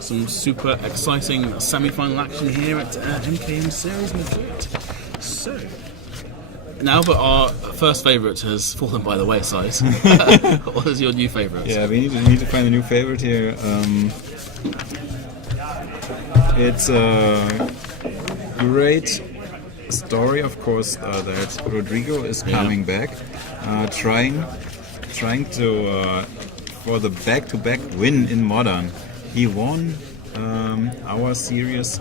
some super exciting semi-final action here at MKM Series Madrid. So, now that our first favourite has fallen by the wayside, what is your new favourite? Yeah, we need to find a new favourite here. It's a great story, of course, that Rodrigo is coming back, trying to for the back-to-back win in Modern. He won our series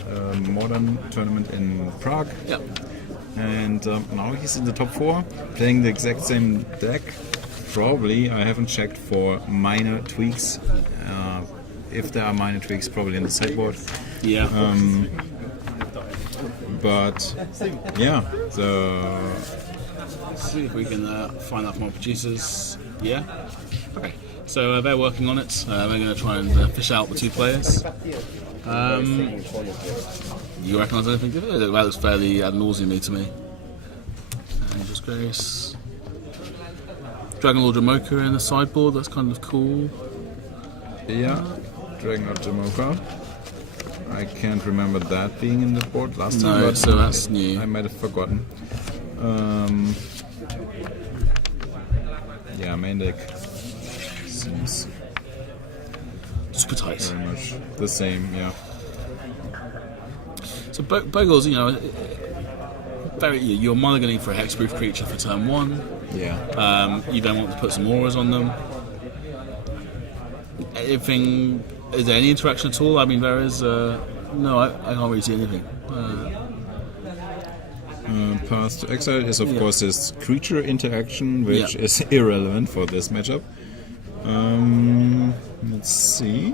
Modern tournament in Prague. Yep. And now he's in the top 4, playing the exact same deck. Probably, I haven't checked for minor tweaks. If there are minor tweaks, probably in the sideboard. Yeah. But yeah, Let's see if we can find out more producers. Yeah. Okay. So they're working on it. They're going to try and fish out the 2 players. You recognise anything different? That looks fairly Nauseam to me. Angel's Grace. Dragon Lord Jamoka in the sideboard, that's kind of cool. yeah, Dragon Lord Jamoka. I can't remember that being in the board last time. No, but so that's new. I might have forgotten. Yeah, main deck seems Super tight. very much the same. Yeah. So Bogles, you're mulliganing for a hexproof creature for turn 1. Yeah. You then want to put some auras on them. Anything? Is there any interaction at all? I mean, there is. No, I can't really see anything. Path to Exile is, of course, this creature interaction, which Yeah. is irrelevant for this matchup. Let's see.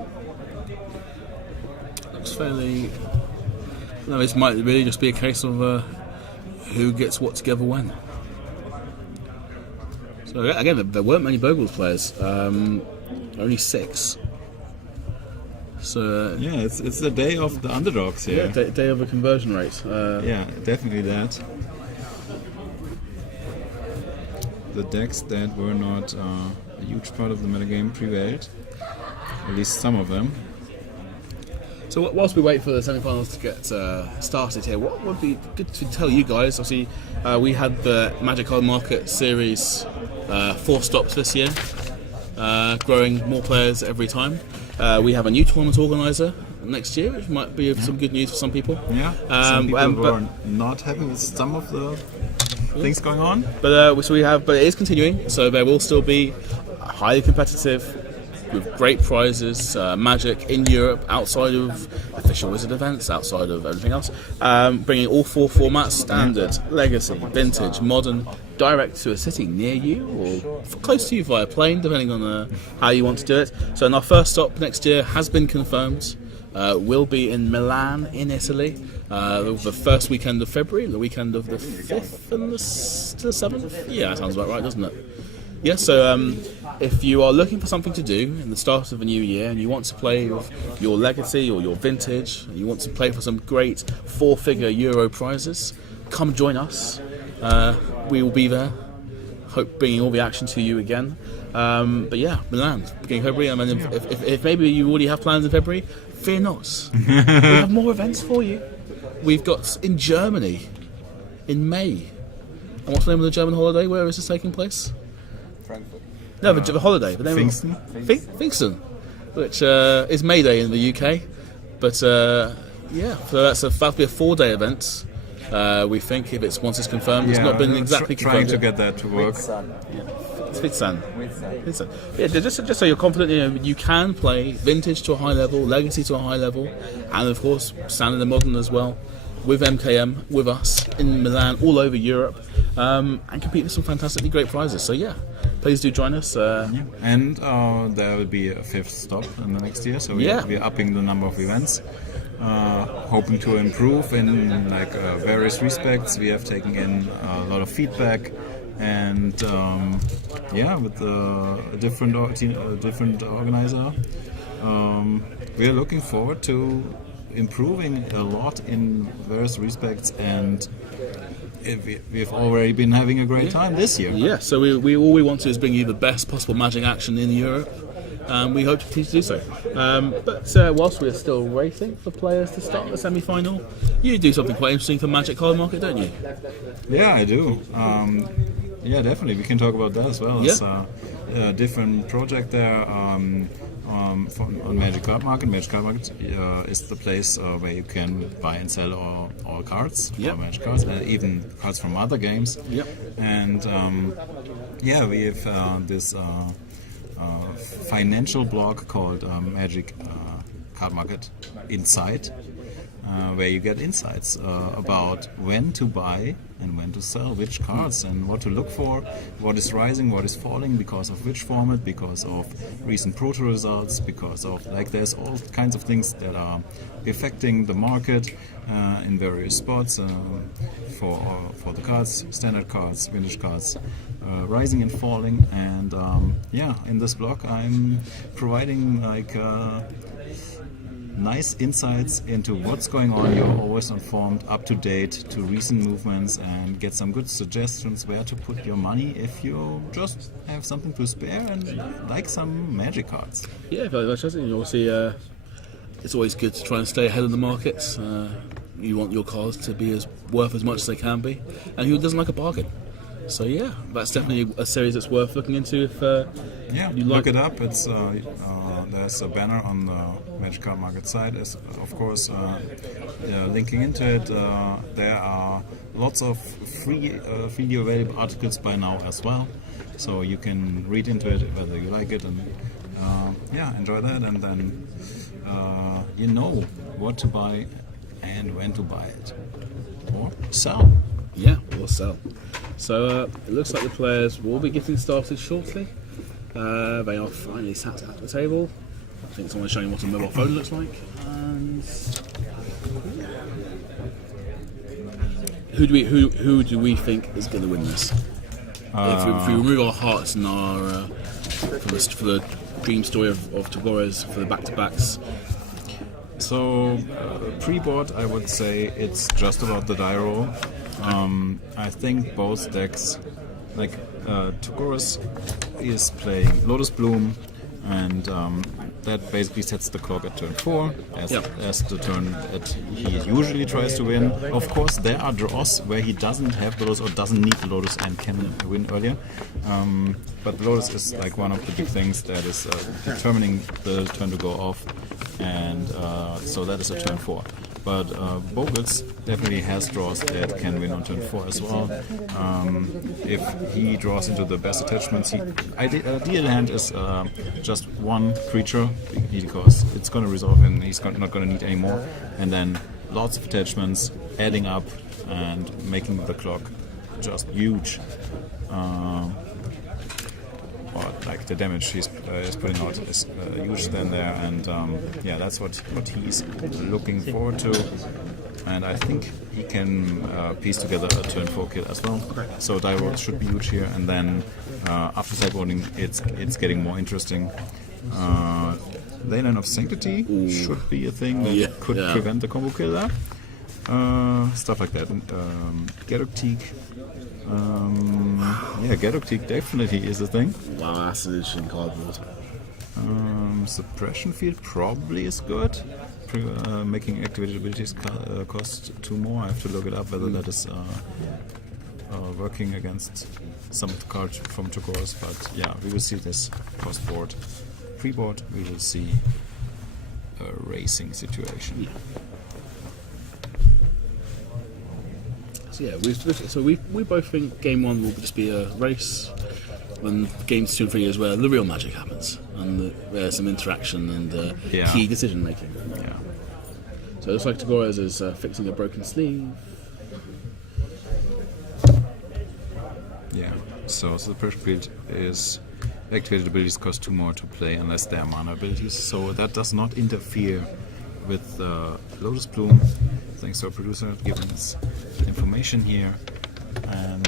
Looks fairly. No, this might really just be a case of who gets what together when. So again, there weren't many Bogles players. Only 6. So Yeah, it's the day of the underdogs here. day of a conversion rate. Yeah, definitely that. The decks that were not a huge part of the metagame prevailed. At least some of them. So whilst we wait for the semi-finals to get started here, what would be good to tell you guys? Obviously, we had the Magic Card Market Series 4 stops this year, growing more players every time. We have a new tournament organizer next year, which might be some good news for some people. Yeah, some people were not happy with some of the things going on. But but it is continuing, so there will still be highly competitive, with great prizes, Magic in Europe, outside of official Wizard events, outside of everything else, bringing all 4 formats: Standard, Legacy, Vintage, Modern, direct to a city near you or close to you via plane, depending on how you want to do it. So our first stop next year has been confirmed. Will be in Milan, in Italy, the first weekend of February, the weekend of the 5th and the 7th. Yeah, that sounds about right, doesn't it? Yeah, so if you are looking for something to do in the start of a new year and you want to play with your Legacy or your Vintage, and you want to play for some great 4-figure Euro prizes, come join us. We will be there, hope bringing all the action to you again. But yeah, Milan, beginning of February. I mean, if maybe you already have plans in February, fear not. We have more events for you. We've got in Germany in May. And what's the name of the German holiday? Where is this taking place? Frankfurt. No, the holiday. The name Pfingsten? Pfingsten, which is May Day in the UK. But yeah, so that'll be a 4-day event. We think if once it's confirmed, it's not been exactly trying confirmed to yet. get that to work. Fitzan. Yeah, just so you're confident, you can play Vintage to a high level, Legacy to a high level, and of course Standard and Modern as well, with MKM, with us in Milan, all over Europe, and compete with some fantastically great prizes. So yeah, please do join us. And there will be a 5th stop in the next year, so we're upping the number of events. Hoping to improve in various respects. We have taken in a lot of feedback, and with a different organizer, we are looking forward to improving a lot in various respects, and we've already been having a great time this year. Yeah, so we all we want to do is bring you the best possible Magic action in Europe. We hope to continue to do so. But whilst we're still waiting for players to start the semi-final, you do something quite interesting for Magic card market, don't you? Yeah, I do. Yeah, definitely. We can talk about that as well. Yeah. It's a different project there on Magic Card Market. Magic Card Market is the place where you can buy and sell all cards, Yep. all Magic cards, even cards from other games. Yep. And yeah, we have this financial blog called Magic Card Market Insight, where you get insights about when to buy and when to sell which cards and what to look for, what is rising, what is falling, because of which format, because of recent proto results, because of there's all kinds of things that are affecting the market in various spots for the cards, standard cards, vintage cards, rising and falling. And yeah, in this blog I'm providing nice insights into what's going on. You're always informed, up to date to recent movements, and get some good suggestions where to put your money if you just have something to spare and like some Magic cards. Yeah, very much. Obviously, it's always good to try and stay ahead of the markets. You want your cards to be worth as much as they can be, and who doesn't like a bargain? So yeah, that's definitely a series that's worth looking into if you like. Look it up. It's there's a banner on the Magic Card Market site. Is of course linking into it. There are lots of freely available articles by now as well, so you can read into it whether you like it, and enjoy that, and then you know what to buy and when to buy it or sell. Yeah, or sell. So it looks like the players will be getting started shortly. They are finally sat at the table. I think someone's showing what a mobile phone looks like. And who do we think is going to win this? If we remove our hearts and our for the dream story of Togores for the back-to-backs. So pre-board, I would say it's just about the die roll. I think both decks, Togores is playing Lotus Bloom, and that basically sets the clock at turn 4 as the turn that he usually tries to win. Of course, there are draws where he doesn't have the Lotus or doesn't need the Lotus and can win earlier. But the Lotus is one of the big things that is determining the turn to go off, and so that is a turn 4. But Bogles definitely has draws that can win on turn 4 as well. If he draws into the best attachments, ideal hand is just one creature, because it's going to resolve and he's not going to need any more. And then lots of attachments adding up and making the clock just huge. The damage he's putting out is huge then there, and that's what he's looking forward to, and I think he can piece together a turn 4 kill as well. Okay. So die rolls should be huge here, and then after sideboarding it's getting more interesting. Leyline of Sanctity should be a thing that could prevent the combo kill there. Stuff like that. Geroctique. Geroctique definitely is a thing. Wow, that's an interesting cardboard. Suppression Field probably is good. Making activated abilities cost 2 more. I have to look it up whether that is working against some of the cards from Togores. But yeah, we will see this post-board. Pre-board, we will see a racing situation. So we both think game 1 will just be a race, and games 2 and 3 is where the real magic happens, and there's some interaction and key decision making. Yeah. So it looks like Togores is fixing a broken sleeve. Yeah. So the pressure field is activated abilities cost 2 more to play unless they are mana abilities. So that does not interfere with Lotus Bloom. Thanks to our producer giving us information here, and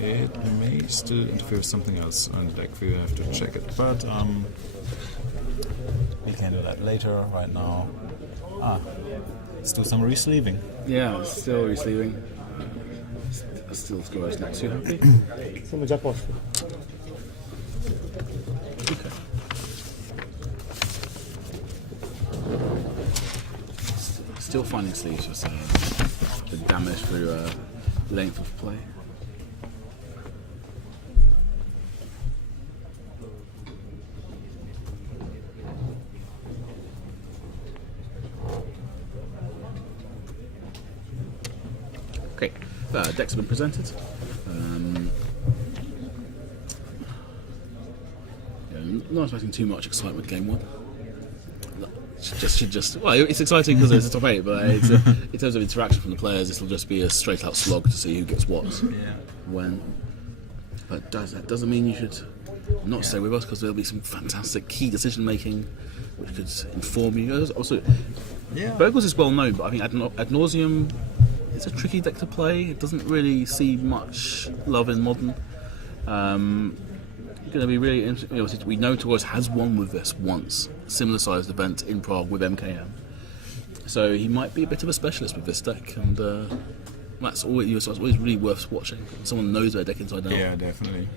it may still interfere with something else on the deck. We have to check it, but we can do that later. Right now, let's do some resleeving. Yeah, still resleeving. Still Togores not too happy. Siamo già a posto. Okay. Still finding sleeves, just the damage through length of play. Okay, decks have been presented. Not expecting too much excitement game one. Should just well, it's exciting because it's a top 8, but it's in terms of interaction from the players, this will just be a straight out slog to see who gets what when. But that doesn't mean you should not stay with us, because there'll be some fantastic key decision making which could inform you. Also, Bogles is well known, but I think Ad Nauseam, it's a tricky deck to play. It doesn't really see much love in modern. Going to be really interesting. We know Togores has won with this once, similar sized event in Prague with MKM. So he might be a bit of a specialist with this deck, and that's always really worth watching. Someone knows their deck inside out. Yeah, definitely.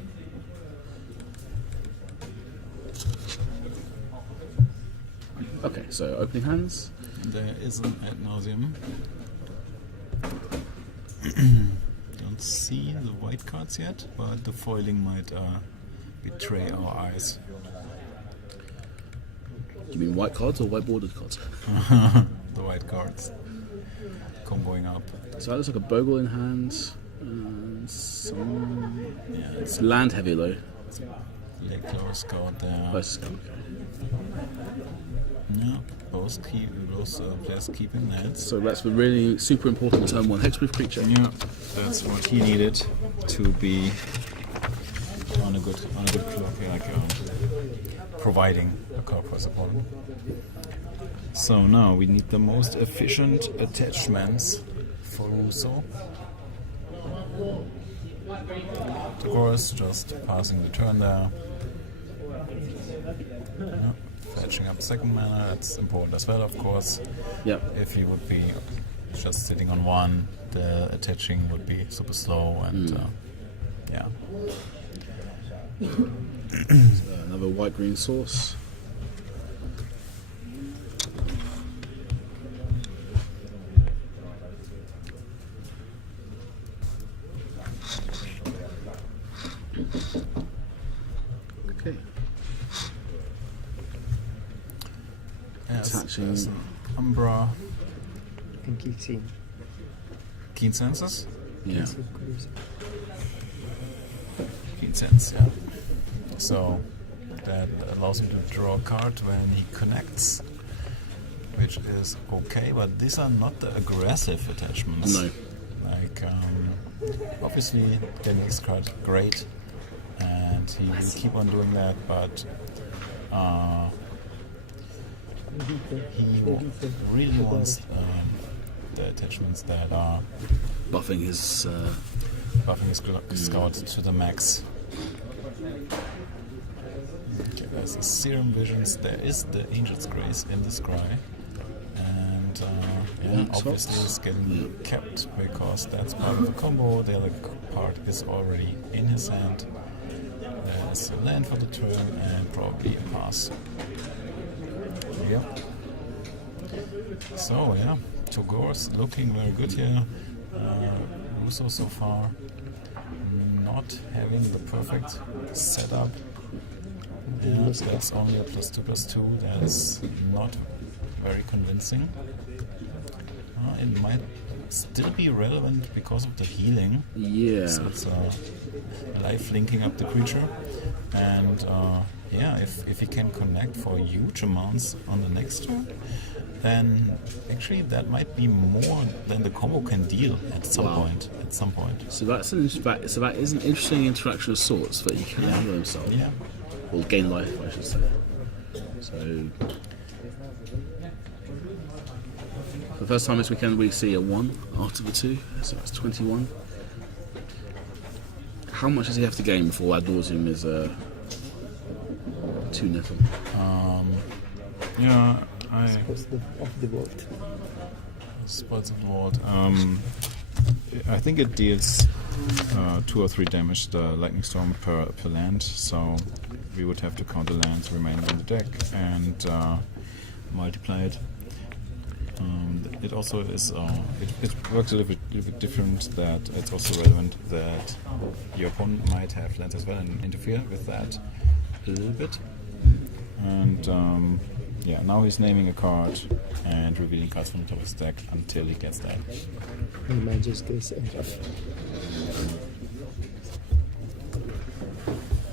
Okay, so opening hands. There is an Ad Nauseam. Don't see the white cards yet, but the foiling might betray our eyes. Do you mean white cards or white bordered cards? The white cards comboing up. So that looks like a Bogle in hand. It's land heavy though. Leg close card there. Versus card, okay. Yeah, both players keeping that. So that's the really super important turn 1 hexproof creature. Yeah, that's what he needed to be on a good clock, like providing a card for his opponent. So now we need the most efficient attachments for Russo. Togores just passing the turn there. Yeah, fetching up second mana, that's important as well, of course. Yep. If he would be just sitting on one, the attaching would be super slow and yeah. Another white-green source. Okay. Yes, Attaching Umbra. I think it's in. Keen Senses? Yeah. Keen Sense, yeah. So that allows him to draw a card when he connects, which is okay, but these are not the aggressive attachments. No. Like, obviously getting this card great, and he will keep on doing that, but he really wants the attachments that are Buffing his scout to the max. Okay, there's the Serum Visions, there is the Angel's Grace in the scry, and obviously it's getting kept because that's part of the combo. The other part is already in his hand. There's a land for the turn and probably a pass. Yep. So yeah, Togores looking very good here. Russo so far not having the perfect setup. Yeah, that's only a +2/+2. That is not very convincing. It might still be relevant because of the healing. Yeah. So it's life linking up the creature, and yeah, if he can connect for huge amounts on the next turn, then actually that might be more than the combo can deal at some point. So that is an interesting interaction of sorts that he can handle himself. Yeah. Or gain life, I should say. So for the first time this weekend we see a 1 after the 2, so that's 21. How much does he have to gain before Ad Nauseam is 2 nettle? Yeah, Off the vault. Spots of the Vault. I think it deals 2 or 3 damage the Lightning Storm per land, so we would have to count the lands remaining on the deck and multiply it. It also is it works a little bit different. That it's also relevant that your opponent might have lands as well and interfere with that a little bit. And yeah, now he's naming a card and revealing cards from the top of his deck until he gets that. He manages this and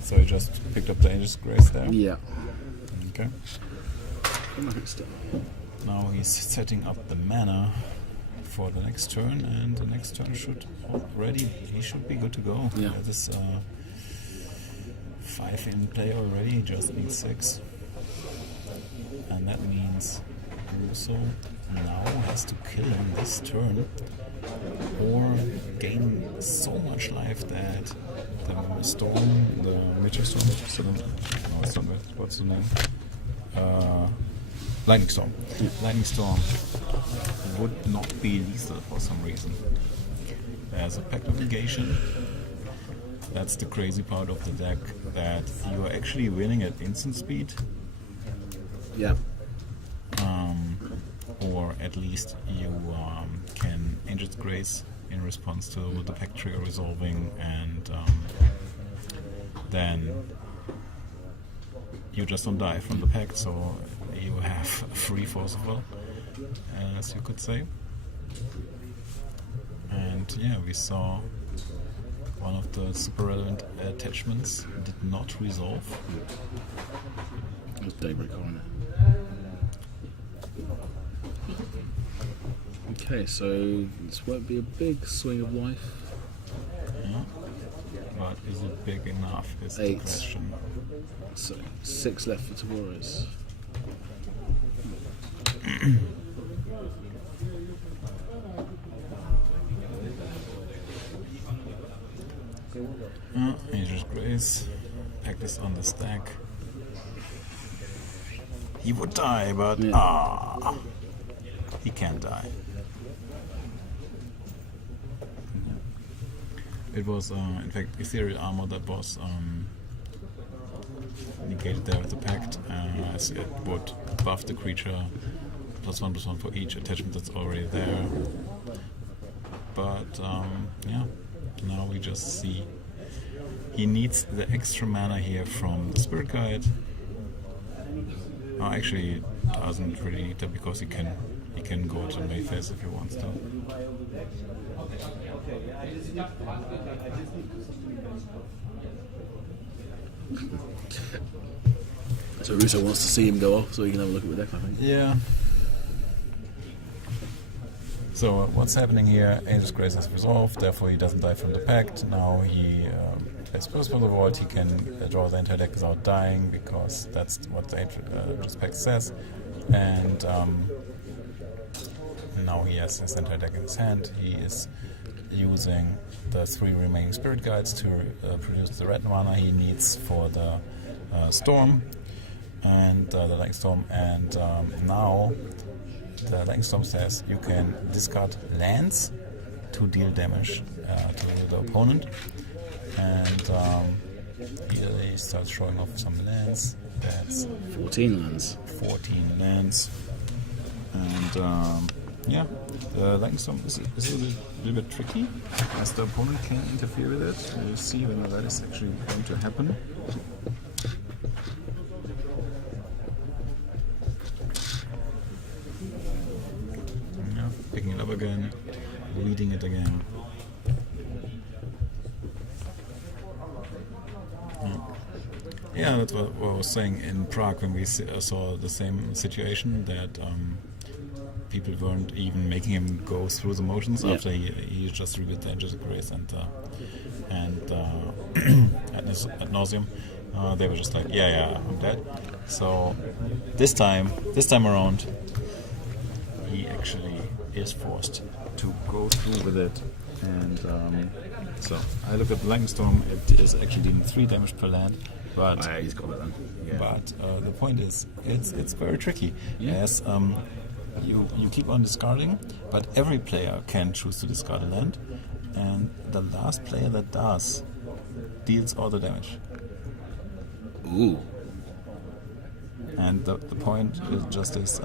So he just picked up the Angel's Grace there. Yeah. Okay. Now he's setting up the mana for the next turn, and the next turn he should be good to go. Yeah. This 5 in play already, he just needs 6. And that means Russo now has to kill him this turn or gain so much life that the storm, the Meteor Storm, no, it's not, what's the name? Lightning Storm. Yeah. Lightning Storm would not be lethal for some reason. There's a Pact of Negation. That's the crazy part of the deck, that you are actually winning at instant speed. Yeah. Or at least you can Angel's Grace in response to the Pact trigger resolving, and then you just don't die from the Pact, so you have a free force of will, as you could say. And yeah, we saw one of the super relevant attachments did not resolve. It was Daybreak on it. Okay, so this won't be a big swing of life. Yeah. But is it big enough is 8. the question. So 6 left for Togores. Angel's Grace. Pact is on the stack. He would die, but he can't die. It was, in fact, Ethereal Armor that was negated there with the Pact, as it would buff the creature +1/+1 for each attachment that's already there. But yeah, now we just see he needs the extra mana here from the Spirit Guide. Actually, he doesn't really need that because he can go to Mayface if he wants to. So Russo wants to see him go off so he can have a look at the deck, I think. Yeah. So what's happening here? Angel's Grace has resolved, therefore he doesn't die from the Pact. Now he plays first for the Vault, he can draw the entire deck without dying, because that's what the Angel's Pact says. And now he has his entire deck in his hand. He is using the 3 remaining Spirit Guides to produce the red mana he needs for the Storm and the Lightning Storm. And now the Lightning Storm says you can discard lands to deal damage to the opponent. And here he starts showing off some lands. That's 14 lands. 14 lands. And yeah, the Lightning Storm is a little bit tricky, as the opponent can interfere with it. We'll see whether that is actually going to happen. Yeah, picking it up again, reading it again. Yeah, that's what I was saying in Prague when we saw the same situation, that people weren't even making him go through the motions after he just revealed the Angel's Grace and at Nauseam. They were just like, yeah, I'm dead. So this time around, he actually is forced to go through with it. And so I look at the Lightning Storm. It is actually dealing 3 damage per land. But he's got it then. Yeah. But the point is, it's very tricky. As you keep on discarding, but every player can choose to discard a land, and the last player that deals all the damage. Ooh. And the point is just this: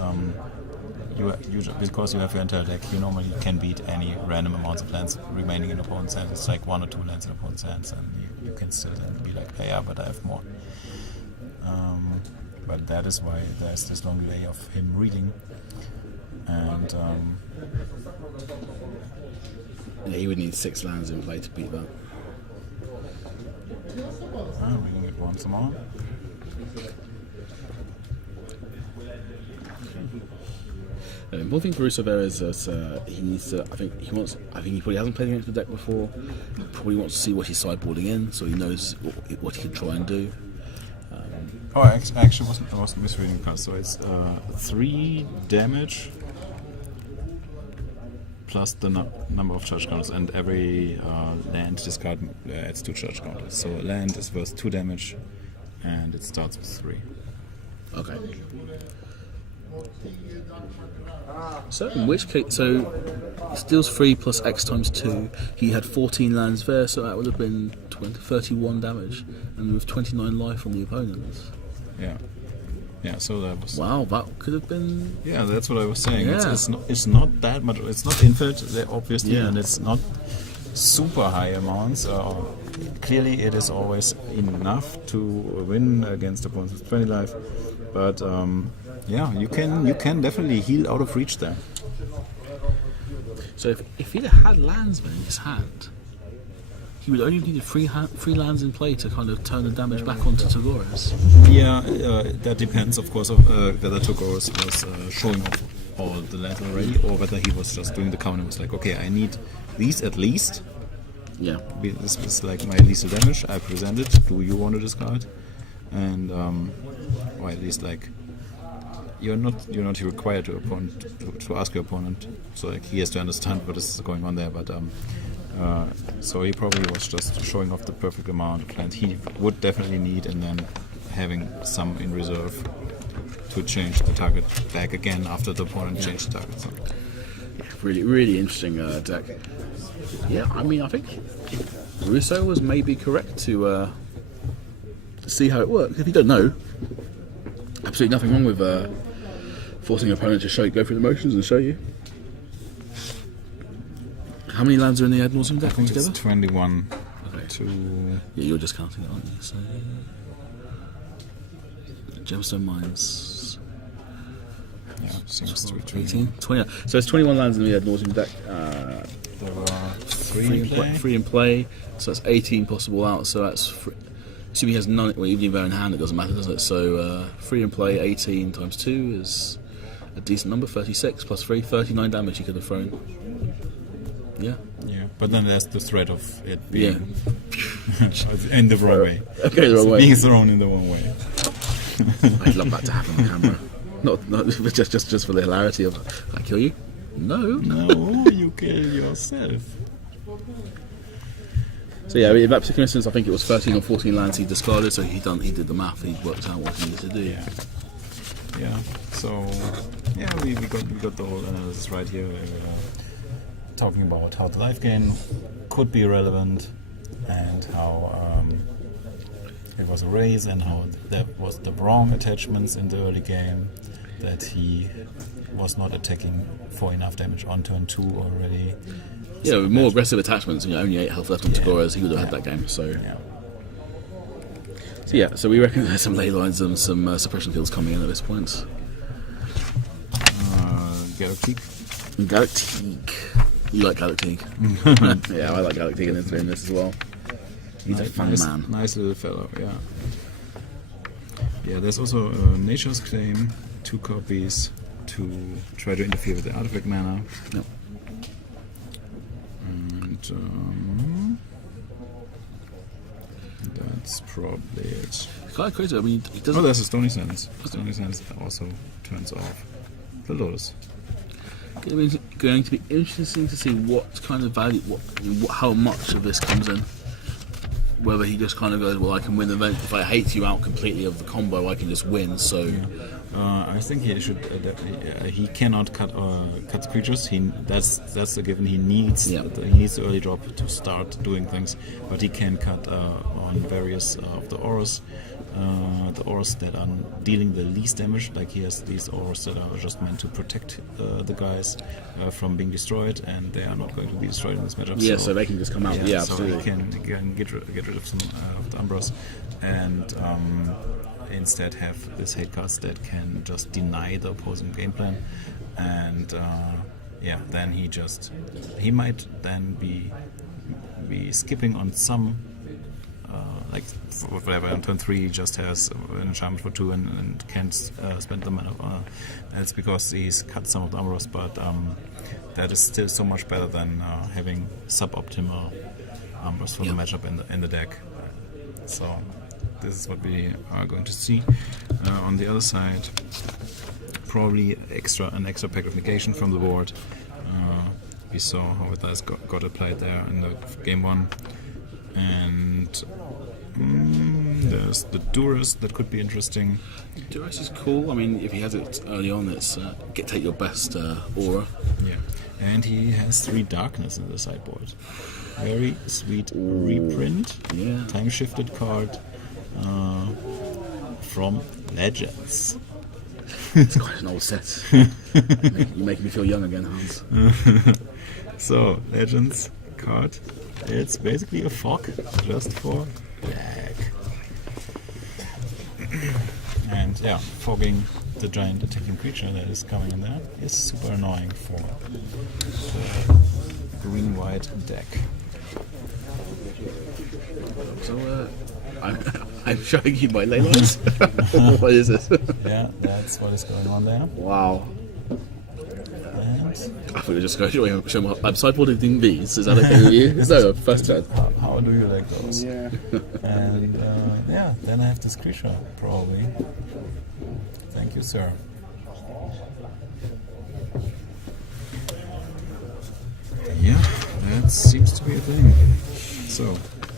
because you have your entire deck, you normally can beat any random amounts of lands remaining in opponent's hands. It's like 1 or 2 lands in opponent's hands, and you can still then be like, hey, yeah, but I have more. But that is why there's this long delay of him reading. And yeah, he would need 6 lands in play to beat that. Reading it once more. The important thing for Russo there is that he needs to. I think he probably hasn't played against the deck before. He probably wants to see what he's sideboarding in, so he knows what he can try and do. I actually wasn't misreading the card. So it's 3 damage plus the number of charge counters, and every land this card adds 2 charge counters. So land is worth 2 damage, and it starts with 3. Okay. So in which case, so he steals 3 plus X times 2. He had 14 lands there, so that would have been 31 damage, and with 29 life on the opponents. Yeah. So that was. Wow, that could have been. Yeah, that's what I was saying. Yeah. It's not that much. It's not infinite, obviously, Yeah. and it's not super high amounts. Clearly, it is always enough to win against opponents with 20 life, but. You can definitely heal out of reach there. So if he'd had lands in his hand, he would only need 3 lands in play to kind of turn the damage back onto Togores. Yeah, that depends, of course, of whether Togores was showing off all the lands already, or whether he was just doing the count and was like, okay, I need these at least. Yeah. This is like my lethal damage. I present it. Do you want to discard? And or at least like. You're not required to ask your opponent, so like he has to understand what is going on there. But so he probably was just showing off the perfect amount of land he would definitely need, and then having some in reserve to change the target back again after the opponent changed the target. So. Really, really interesting deck. Yeah, I mean, I think Russo was maybe correct to see how it works. If you don't know, absolutely nothing wrong with forcing your opponent to go through the motions and show you. How many lands are in the ad nauseam deck I think altogether? it's 21. Okay. Yeah, you're just counting it, aren't you? So, Gemstone Mines. Yeah, seems to be 18, 20. So it's 21 lands in the ad nauseam deck. There were 3 in play. So that's 18 possible out. So that's assuming he has none. Well, even if they're in hand, it doesn't matter, does it? So 3 in play, 18 times 2 is a decent number. 36 plus 3, 39 damage he could have thrown. Yeah. Yeah, but then there's the threat of it being in the wrong way. Okay, the wrong way. Being thrown in the wrong way. I'd love that to happen on camera. Not just for the hilarity of, I kill you? No. No, you kill yourself. So yeah, in that particular instance, I think it was 13 or 14 lands he discarded. So he did the math. He worked out what he needed to do. Yeah. So yeah, we got the whole analysis right here. Talking about how the life gain could be relevant, and how it was a raise, and how there was the wrong attachments in the early game, that he was not attacking for enough damage on turn 2 already. Yeah, with more aggressive attachments, only 8 health left on Togores, he would have had that game. So so we reckon there's some ley lines and some suppression fields coming in at this point. Galactique. You like Galactique? Yeah, I like Galactique in this as well. He's a fun man. Nice little fellow, yeah. Yeah, there's also Nature's Claim, 2 copies to try to interfere with the artifact mana. Yep. And that's probably it. It's kind of crazy. I mean, he doesn't. Oh, there's a Stony Sands. Stony Sands also turns off the Lotus. It's going to be interesting to see what kind of value, how much of this comes in. whether he just kind of goes, well, I can win the event. If I hate you out completely of the combo, I can just win. So I think he should. He cannot cut the creatures. That's a given. He needs the early drop to start doing things, but he can cut on various of the auras. The auras that are dealing the least damage, like he has these auras that are just meant to protect the guys from being destroyed, and they are not going to be destroyed in this matchup. Yeah, so they can just come out. Yeah, absolutely. So he can get rid of some of the Umbras, and instead have this hate cards that can just deny the opposing game plan, and then he might then be skipping on some. Like whatever, on turn 3 he just has an enchantment for 2 and can't spend the mana. That's because he's cut some of the Umbros, but that is still so much better than having suboptimal Umbros for the matchup in the deck. So this is what we are going to see. On the other side, probably an extra pack of negation from the board. We saw how it got applied there in the game 1. And there's the Togores that could be interesting. Togores is cool. I mean, if he has it early on, it's take your best aura. Yeah, and he has 3 darkness in the sideboard. Very sweet reprint. Yeah. Time shifted card from Legends. It's quite an old set. You're making me feel young again, Hans. So, Legends card. It's basically a fog, just for black. And yeah, fogging the giant attacking creature that is coming in there is super annoying for the green-white deck. So I'm showing you my ley lines. What is this? Yeah, that's what is going on there. Wow. And I thought you were just going to show me. I'm sideboarding these. Is that okay with you? No, first turn. how do you like those? Yeah. And then I have this creature, probably. Thank you, sir. Yeah, that seems to be a thing. So,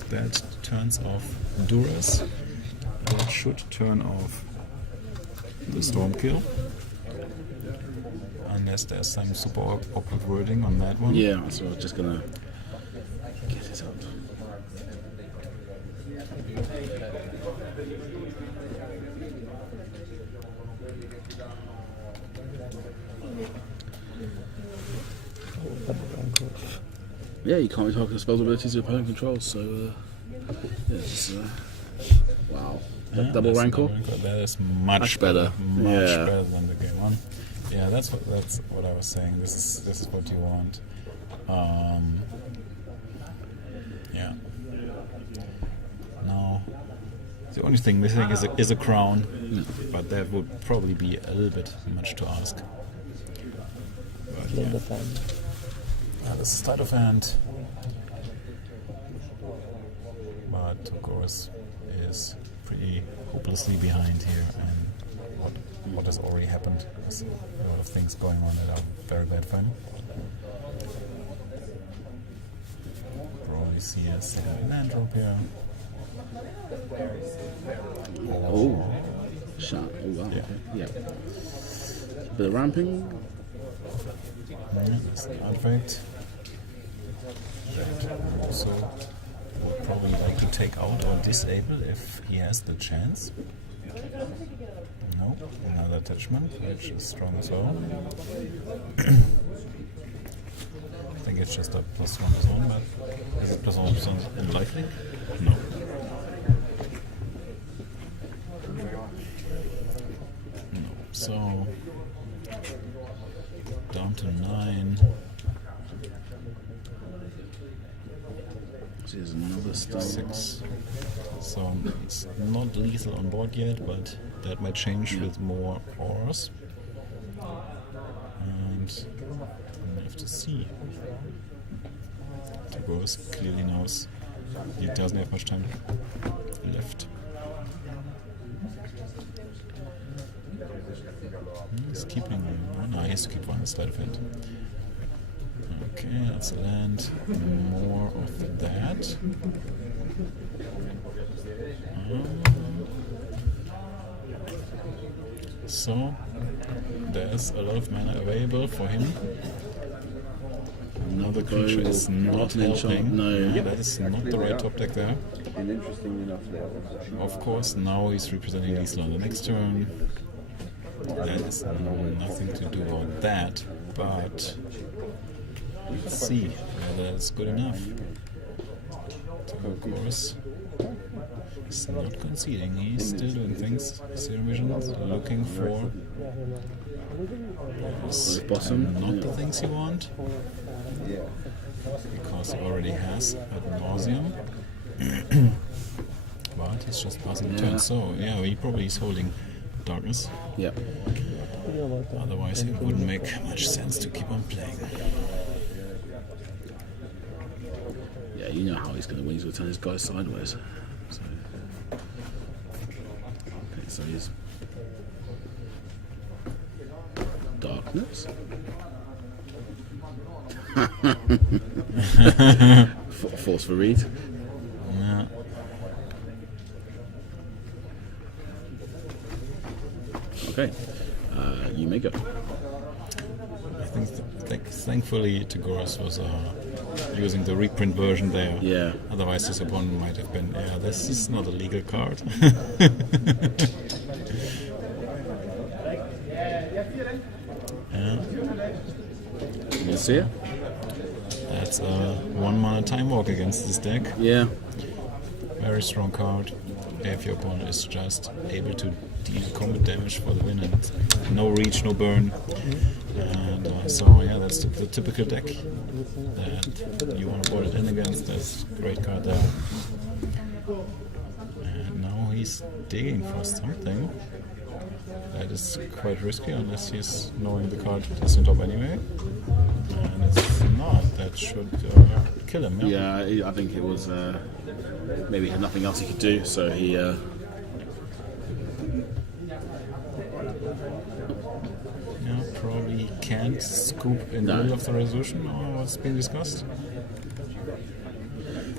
that turns off Duras. That should turn off the Stormkill. Unless there's some super awkward wording on that one. Yeah, so I'm just gonna get it up. Yeah, you can't target spell abilities your opponent controls, so yeah, it's, wow. Double Rancor? That is much better. Much better than the game 1. Yeah, that's what I was saying. This is what you want. Yeah. Now, the only thing missing is a crown, but that would probably be a little bit much to ask. But, yeah. This is start of hand. But Togores is pretty hopelessly behind here, and what has already happened. There's a lot of things going on that are very bad for him. Probably see a second land drop here. Oh, shot. Oh, wow. Yeah. Okay. Yeah. Bit of ramping. That's an artifact. Russo would probably like to take out or disable if he has the chance. No, another attachment, which is strong as well. I think it's just a +1/+1, but is it +1/+1 in life link? No. No. So down to 9. There's another stun. 6. So it's not lethal on board yet, but that might change with more auras. And we'll have to see. Togores clearly knows he doesn't have much time left. He's keeping one. No, he has to keep one instead of it. Okay, that's a land. More of that. So there's a lot of mana available for him. Another creature is not helping. No. Yeah, that is not the right top deck there. And interestingly enough, Of course, now he's representing Isla on the next turn. That is nothing to do about that, but let's see whether it's good enough. Togores is not conceding, he's still doing things. Zero Vision looking for not the things you want, because he already has a Nauseam. But he's just passing the turn, so yeah, he probably is holding darkness. Yeah. Otherwise, it wouldn't make much sense to keep on playing. Yeah, you know how he's going to win. He's going to turn his guys sideways. So. Okay, so he's darkness. Force for read. Yeah. Okay, you may go. I think thankfully Togores was using the reprint version there. Yeah. Otherwise, his opponent might have been, yeah, this is not a legal card. Yeah. You see it? That's a 1 mana time walk against this deck. Yeah. Very strong card. If your opponent is just able to deal combat damage for the win, and no reach, no burn. And so yeah, that's the typical deck that you want to board it in against. That's a great card there. And now he's digging for something. That is quite risky unless he's knowing the card is on top anyway. And it's not. That should kill him. Yeah, I think it was maybe he had nothing else he could do, so he. Yeah, probably can't scoop in the middle of the resolution or what's being discussed.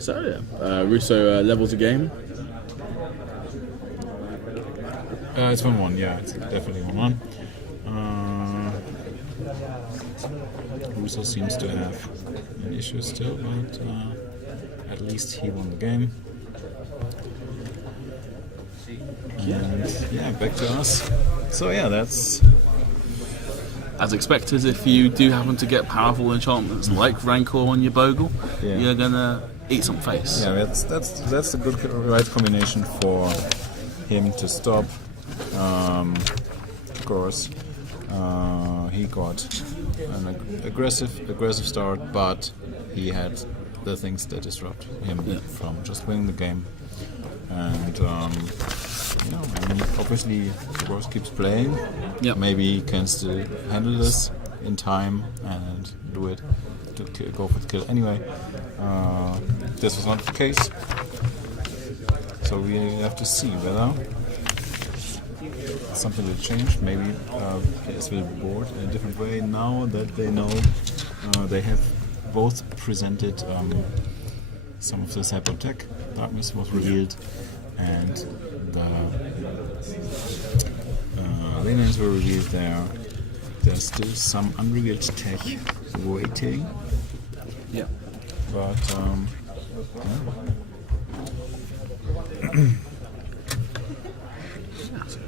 So yeah, Russo levels a game. It's 1-1, yeah, it's definitely 1-1. Russo seems to have an issue still, but at least he won the game. And yeah, back to us. So yeah, that's As expected, if you do happen to get powerful enchantments like Rancor on your Bogle, Yeah. you're gonna eat some face. yeah, that's a good right combination for him to stop. Of course, he got an aggressive start, but he had the things that disrupt him from just winning the game. And I mean, obviously, Togores keeps playing. Yeah. Maybe he can still handle this in time and do it to go for the kill. Anyway, this was not the case, so we have to see whether something will change. Maybe players will board in a different way now that they know they have both presented some of the cyber tech. Darkness was revealed, and the lanes were revealed there. There's still some unrevealed tech waiting, Yeah. but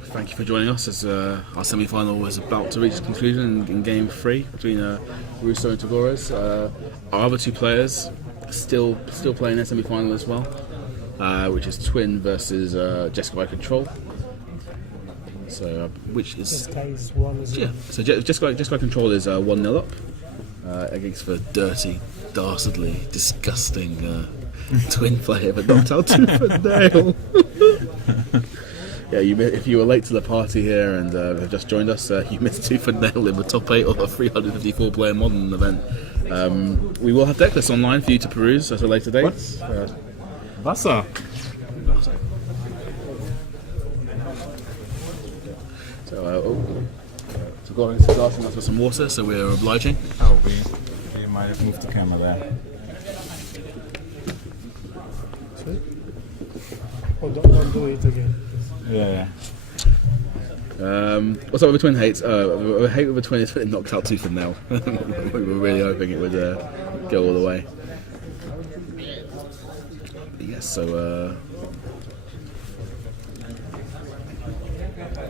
Thank you for joining us as our semi-final was about to reach its conclusion in Game 3 between Russo and Togores. Our other two players are still playing their semi-final as well, which is Twin versus Jessica by Control. So, which is Jessica is 1-0. yeah. So Jessica by Control is 1-0 up against the dirty, dastardly, disgusting Twin player, but knocked out tooth and nail. Yeah, if you were late to the party here and have just joined us, you missed tooth and nail in the top 8 of the 354 player modern event. We will have deck lists online for you to peruse at a later date. Wasser. So Togores is asking us for some water, so we're obliging. Oh, we might have moved the camera there. Sorry? don't do it again. Yeah. What's up with the twin hates? I hate with the twin is it knocked out tooth and nail. We were really hoping it would go all the way. But yes, so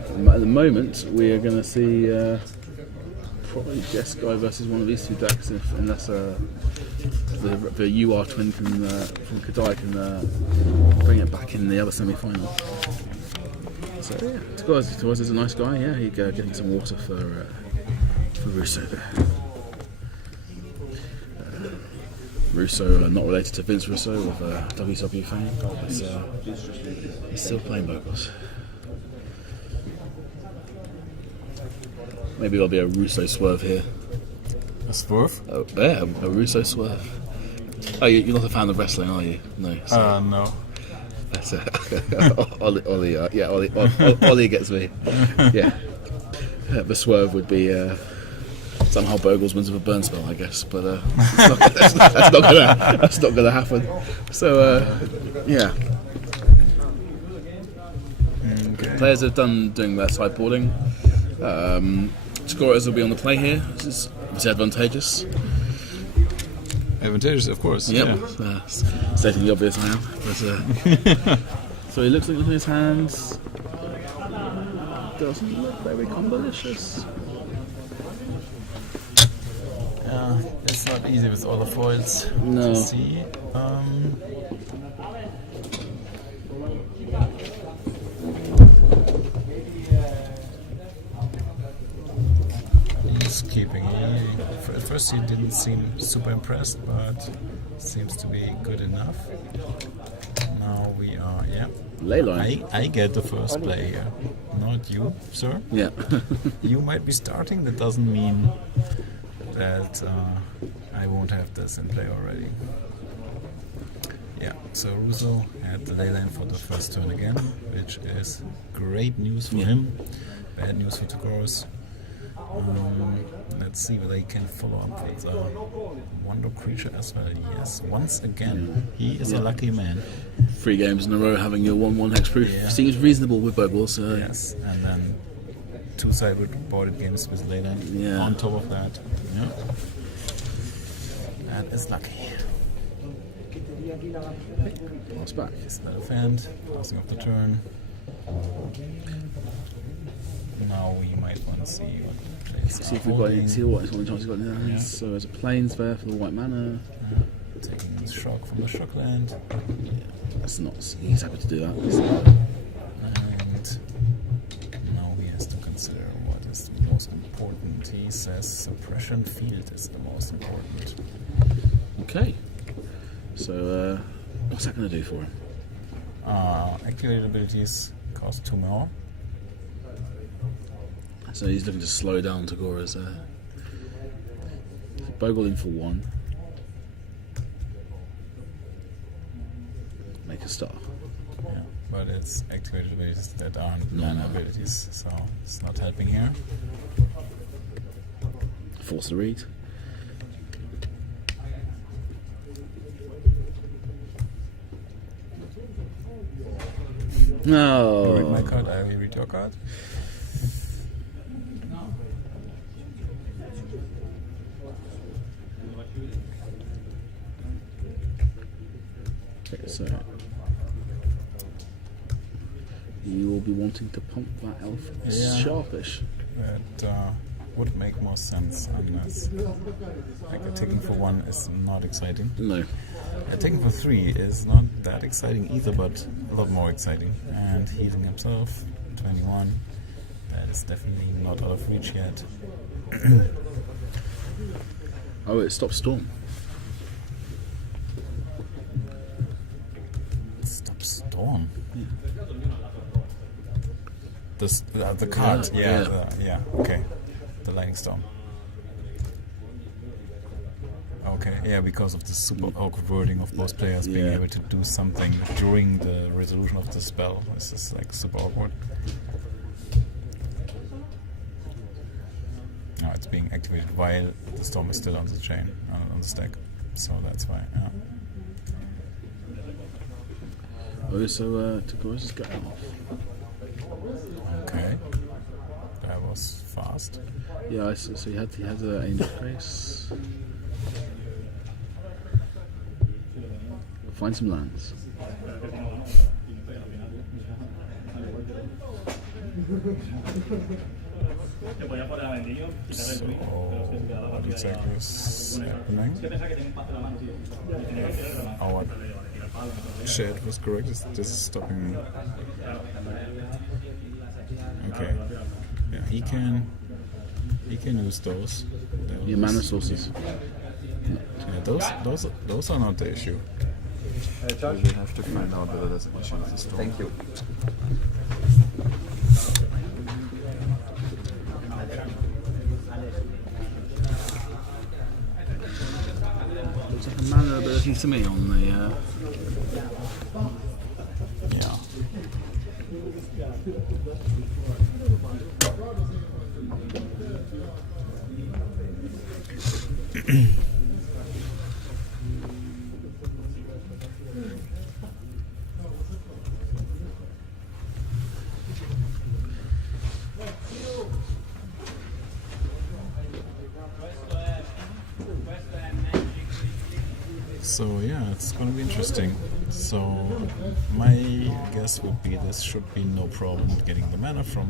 at the moment we are going to see probably Jeskai versus one of these two decks, unless the UR twin from Kadai can bring it back in the other semi-final. So yeah, Togores is a nice guy. Yeah, he's getting some water for Russo there. Russo, not related to Vince Russo of WW fame, but he's still playing Bogles. Maybe there'll be a Russo swerve here. A swerve? Oh, yeah, a Russo swerve. Oh, you're not a fan of wrestling, are you? No. No. That's Ollie gets me. Yeah. The swerve would be somehow Bogles wins with a burn spell, I guess, but that's not gonna happen. So yeah. Okay. Players have doing their sideboarding. Togores will be on the play here. This is advantageous. Advantageous, of course. Yep. Yeah. Stating the obvious now. But, so he looks at his hands. Doesn't look very combo-licious. It's not easy with all the foils No. to see. He's keeping. At first he didn't seem super impressed, but seems to be good enough. Now we are, Leyline. I get the first play here, not you, sir. Yeah. You might be starting, that doesn't mean that I won't have this in play already. Yeah, so Russo had the leyline for the first turn again, which is great news for him, bad news for Togores. Let's see whether he can follow up with a Wonder Creature as well. Yes, once again, he is a lucky man. 3 games in a row having your 1/1 hexproof seems reasonable with Bogles. Yes, and then 2 sideboarded games with leyline on top of that. Yeah. That is lucky. Pass back. Is that a fan? Passing off the turn. Now we might want to see what plays See if we've got see what he's got in his hands. So there's a plains there for the white mana. Taking the shock from the shock land. That's not. He's happy to do that. And now he has to consider what is the most important. He says suppression field is the most important. Okay. So what's that going to do for him? Activated abilities cost 2 more. So he's looking to slow down Togores there. Bogle in for 1. Make a star. Yeah, but it's activated abilities that aren't non-abilities, so it's not helping here. Force the read. No. You read my card, I will read your card. Okay, so you will be wanting to pump that elf. It's sharpish. That would make more sense unless like attacking for 1 is not exciting. No. Attacking for 3 is not that exciting either, but a lot more exciting. And healing himself, 21. That is definitely not out of reach yet. Oh, it stops Storm. Stop Storm. The card, okay. The Lightning Storm. Okay, yeah, because of the super awkward wording of both players being able to do something during the resolution of the spell. This is like super awkward. Now it's being activated while the storm is still on the chain, on the stack. So that's why, Oh, so Togores is getting off. Okay. That was fast. Yeah, so he had the angel face. Find some lands. So, what exactly is happening? If our chat was correct, this is stopping me. Okay. Yeah, he can use those. Your mana sources. Yeah, those are not the issue. We will have to find out whether there's an issue with the storm. Thank you. Looks like a mana ability to me on the. Yeah. So yeah, it's gonna be interesting. So my guess would be this should be no problem getting the mana from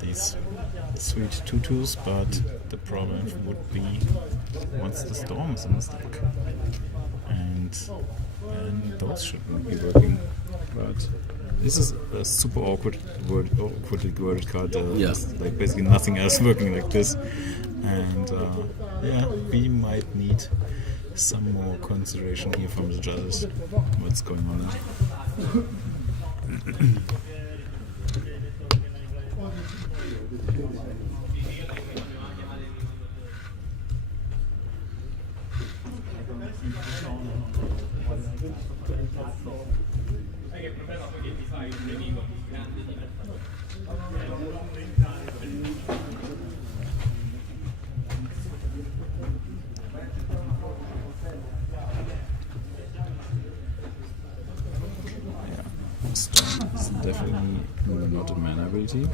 these sweet tutus, but the problem would be once the storm is in the stack, and those shouldn't be working. But this is a super awkwardly worded card. There's like basically nothing else working like this. And yeah, we might need some more consideration here from the judges. What's going on there? Storm is definitely not a mana ability.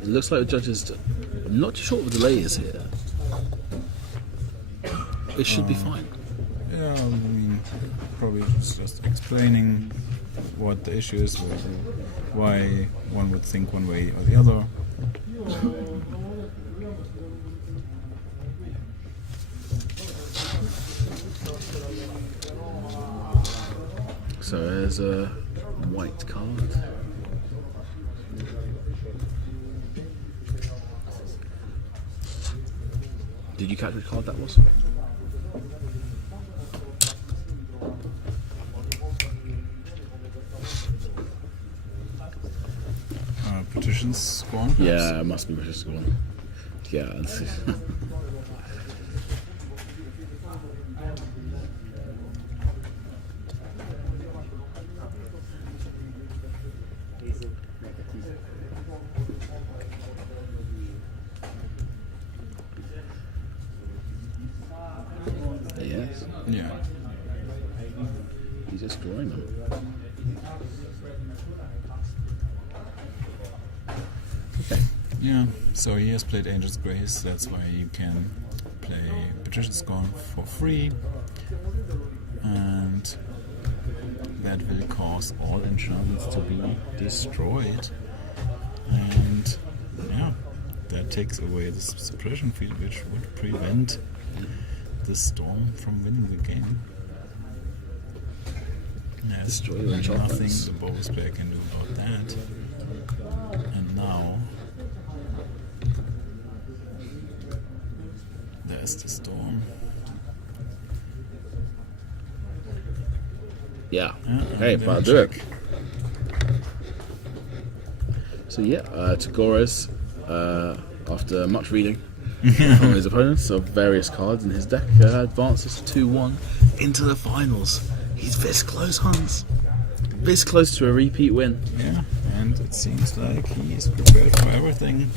It looks like the judges. I'm not too sure what the delay is here. It should be fine. Yeah, I mean, probably just explaining what the issue is, why one would think one way or the other. So there's a white card. Did you catch which card that was? Petitions scorn? Yeah, it must be British Scorn. Yeah, that's it. Yes. Yeah. He's just drawing them. Yeah, so he has played Angel's Grace, that's why you can play Patrician's Scorn for free, and that will cause all enchantments to be destroyed, and yeah, that takes away the suppression field, which would prevent the Storm from winning the game. There's Destroy your enchantments. nothing the Bogles player can do about that, and now there's the Storm. Yeah. Yeah, Okay, and but I'll then do it. check. So yeah, Togores, after much reading, from his opponents of various cards in his deck, advances 2-1 into the finals. He's this close, Hans. This close to a repeat win. Yeah, and it seems like he is prepared for everything,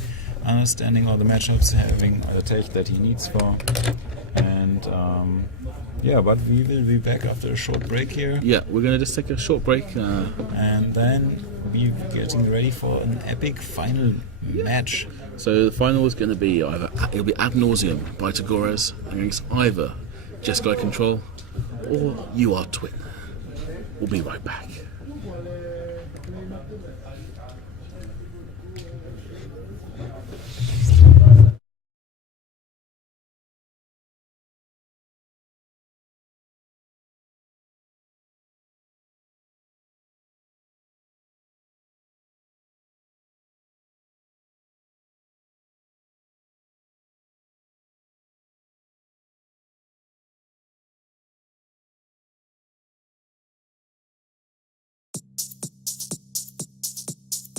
understanding all the matchups, having the tech that he needs for. And yeah, but we will be back after a short break here. Yeah, we're going to just take a short break. And then be getting ready for an epic final match. So the final is going to be it'll be Ad Nauseam by Togores against either Jeskai Control or You Are Twin. We'll be right back.